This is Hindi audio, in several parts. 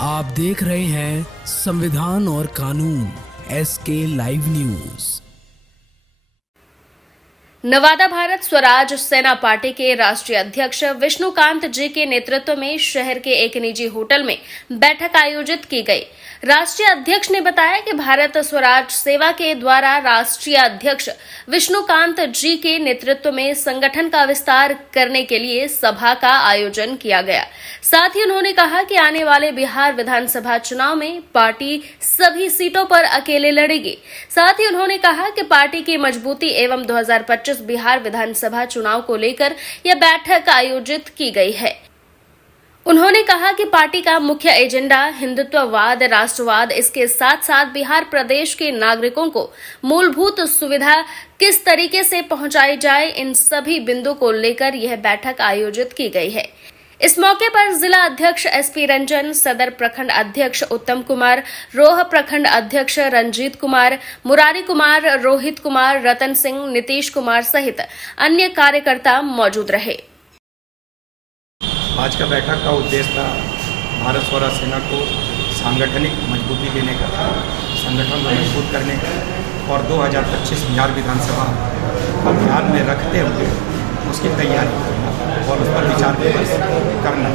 आप देख रहे हैं संविधान और कानून SK live news. Nawada Bharat Swaraj सेना पार्टी के राष्ट्रीय अध्यक्ष विष्णुकांत जी के नेतृत्व में शहर के एक निजी होटल में बैठक आयोजित की गई। राष्ट्रीय अध्यक्ष ने बताया कि भारत स्वराज सेवा के द्वारा राष्ट्रीय अध्यक्ष विष्णुकांत जी के नेतृत्व में संगठन का विस्तार करने के लिए सभा का आयोजन किया गया। साथ ही उन्होंने कहा कि आने वाले बिहार विधानसभा चुनाव में पार्टी सभी सीटों पर अकेले लड़ेगी। साथ ही उन्होंने कहा कि पार्टी की मजबूती एवं 2025 बिहार विधानसभा चुनाव को लेकर यह बैठक आयोजित की गई है। उन्होंने कहा कि पार्टी का मुख्य एजेंडा हिंदुत्ववाद, राष्ट्रवाद, इसके साथ साथ बिहार प्रदेश के नागरिकों को मूलभूत सुविधा किस तरीके से पहुंचाई जाए, इन सभी बिंदु को लेकर यह बैठक आयोजित की गई है। इस मौके पर जिला अध्यक्ष SP रंजन, सदर प्रखंड अध्यक्ष उत्तम कुमार, रोह प्रखंड अध्यक्ष रंजीत कुमार, मुरारी कुमार, रोहित कुमार, रतन सिंह, नीतीश कुमार सहित अन्य कार्यकर्ता मौजूद रहे। आज का बैठक का उद्देश्य था भारत स्वराज सेना को सांगठनिक मजबूती देने का, संगठन को मजबूत करने का और 2025 बिहार विधानसभा को ध्यान में रखते हुए उसकी तैयारी करना और उस पर विचार विमर्श करना।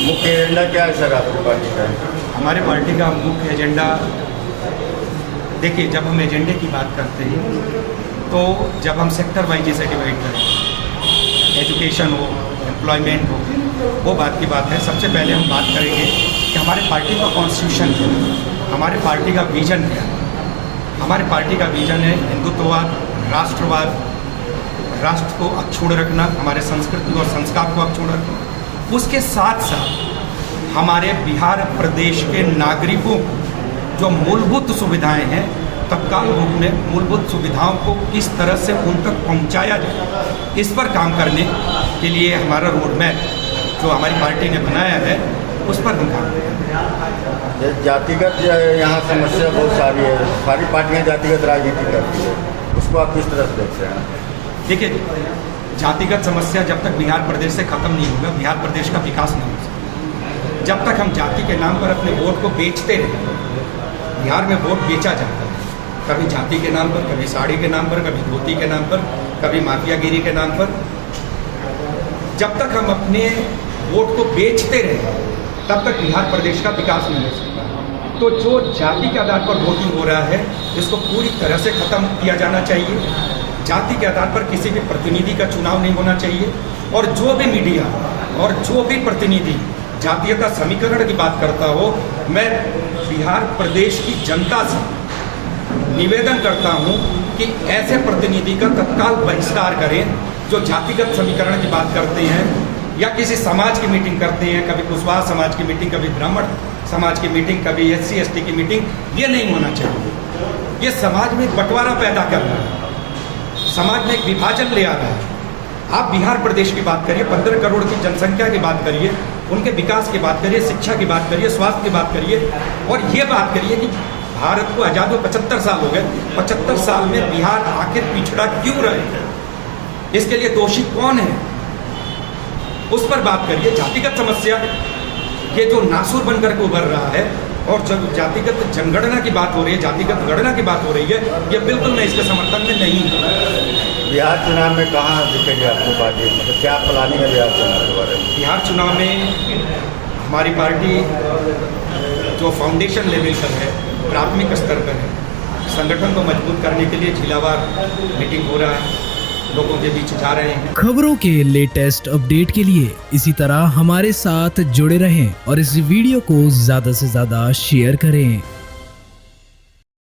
मुख्य एजेंडा क्या है सर आपकी पार्टी का? हमारे पार्टी का मुख्य एजेंडा, देखिए, जब हम एजेंडे की बात करते हैं तो जब हम सेक्टर वाइज जैसे डिवाइड करें, एजुकेशन हो, एम्प्लॉयमेंट हो, वो बात की बात है। सबसे पहले हम बात करेंगे कि हमारे पार्टी का कॉन्स्टिट्यूशन क्या है, हमारे पार्टी का विजन क्या है। हमारे पार्टी का विजन है हिंदुत्ववाद, राष्ट्रवाद, राष्ट्र को अक्षुण्ण रखना, हमारे संस्कृति और संस्कार को अक्षुण्ण रखना। उसके साथ साथ हमारे बिहार प्रदेश के नागरिकों को जो मूलभूत सुविधाएं हैं, तत्काल रूप में मूलभूत सुविधाओं को किस तरह से उन तक पहुंचाया जाए, इस पर काम करने के लिए हमारा रोड मैप जो हमारी पार्टी ने बनाया है, उस पर हम काम करेंगे। जातिगत यहाँ समस्या बहुत सारी है, सारी पार्टियाँ जातिगत राजनीति करती है, उसको आप किस तरह से देखते हैं? देखिए, जातिगत समस्या जब तक बिहार प्रदेश से खत्म नहीं होगा, बिहार प्रदेश का विकास नहीं हो सकता। जब तक हम जाति के नाम पर अपने वोट को बेचते रहें, बिहार में वोट बेचा जाता है, कभी जाति के नाम पर, कभी साड़ी के नाम पर, कभी धोती के नाम पर, कभी माफियागिरी के नाम पर। जब तक हम अपने वोट को बेचते रहे, तब तक बिहार प्रदेश का विकास नहीं हो सकता। तो जो जाति के आधार पर वोटिंग हो रहा है, इसको पूरी तरह से खत्म किया जाना चाहिए। जाति के आधार पर किसी भी प्रतिनिधि का चुनाव नहीं होना चाहिए। और जो भी मीडिया और जो भी प्रतिनिधि जातीयता समीकरण की बात करता हो, मैं बिहार प्रदेश की जनता से निवेदन करता हूं कि ऐसे प्रतिनिधि का तत्काल बहिष्कार करें जो जातिगत समीकरण की बात करते हैं या किसी समाज की मीटिंग करते हैं, कभी कुशवाहा समाज की मीटिंग, कभी ब्राह्मण समाज की मीटिंग, कभी SC ST की मीटिंग। ये नहीं होना चाहिए। ये समाज में एक बंटवारा पैदा कर रहा है, समाज में एक विभाजन ले आ रहा है। आप बिहार प्रदेश की बात करिए, 15 करोड़ की जनसंख्या की बात करिए, उनके विकास की बात करिए, शिक्षा की बात करिए, स्वास्थ्य की बात करिए, और ये बात करिए कि भारत को आज़ाद हुए 75 साल हो गए। 75 साल में बिहार आखिर पिछड़ा क्यों रहे, इसके लिए दोषी कौन है, उस पर बात करिए। जातिगत समस्या ये जो नासूर बनकर के उभर रहा है, और जब जातिगत जनगणना की बात हो रही है, जातिगत गणना की बात हो रही है, ये बिल्कुल मैं इसके समर्थन में नहीं हूँ। बिहार चुनाव में कहाँ दिखेगी आपकी पार्टी, मतलब क्या प्लानिंग है बिहार चुनाव के बारे में? बिहार चुनाव में हमारी पार्टी जो फाउंडेशन लेवल पर है, प्राथमिक स्तर पर है, संगठन को मजबूत करने के लिए जिलावार मीटिंग हो रहा है, लोगों के बीच जा रहे हैं। खबरों के लेटेस्ट अपडेट के लिए इसी तरह हमारे साथ जुड़े रहें और इस वीडियो को ज्यादा से ज्यादा शेयर करें।